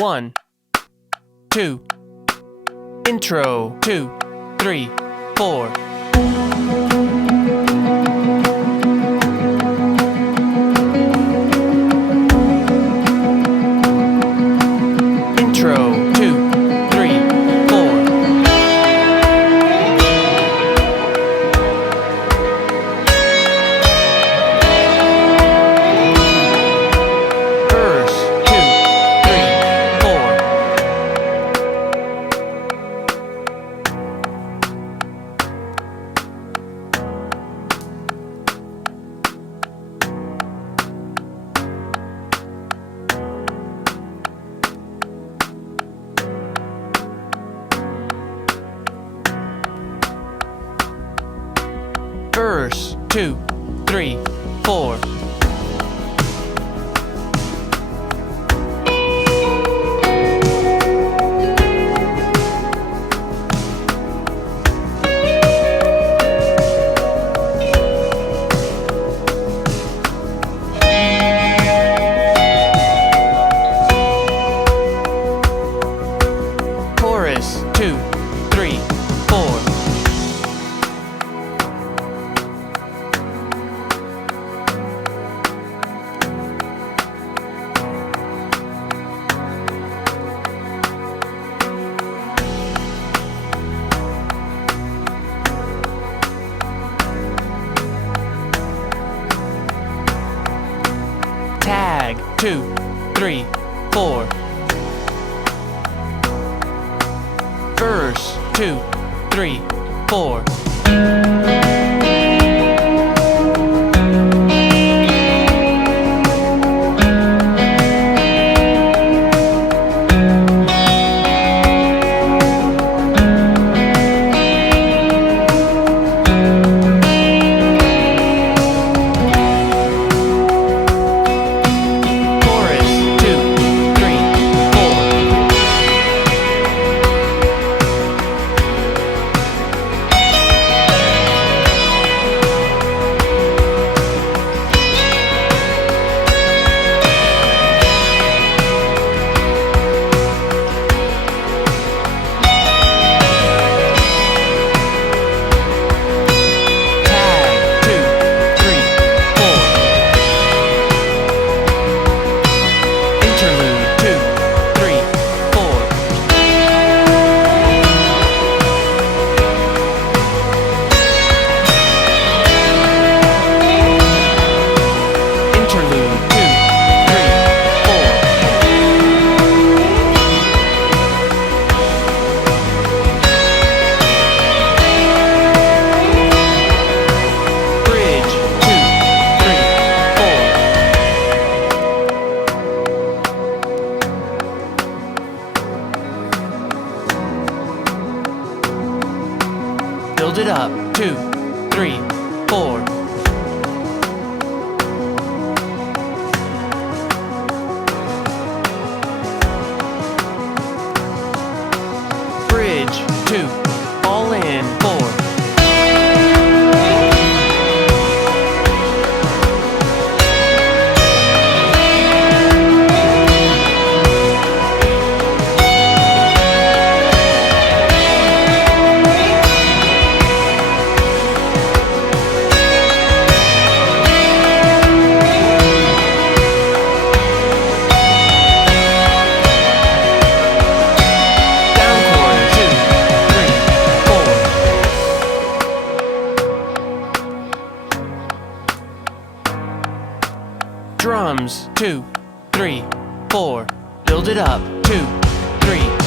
1, 2. Intro 2, 3, 4. Intro 2, 3, 4. Verse 2, 3, 4. Verse 2, 3, 4. Chorus 2, 3, 4. Tag 2, 3, 4. Verse 2, 3, 4. Chorus 2, 3, 4. Tag 2, 3, 4. Interlude 2, 3, 4. Interlude 2, 3, 4. Bridge 2, 3, 4. Build it up 2, 3, 4. Bridge 2, all in 4. Down chord 2, 3, 4. Drums 2, 3, 4. Build it up 2, 3,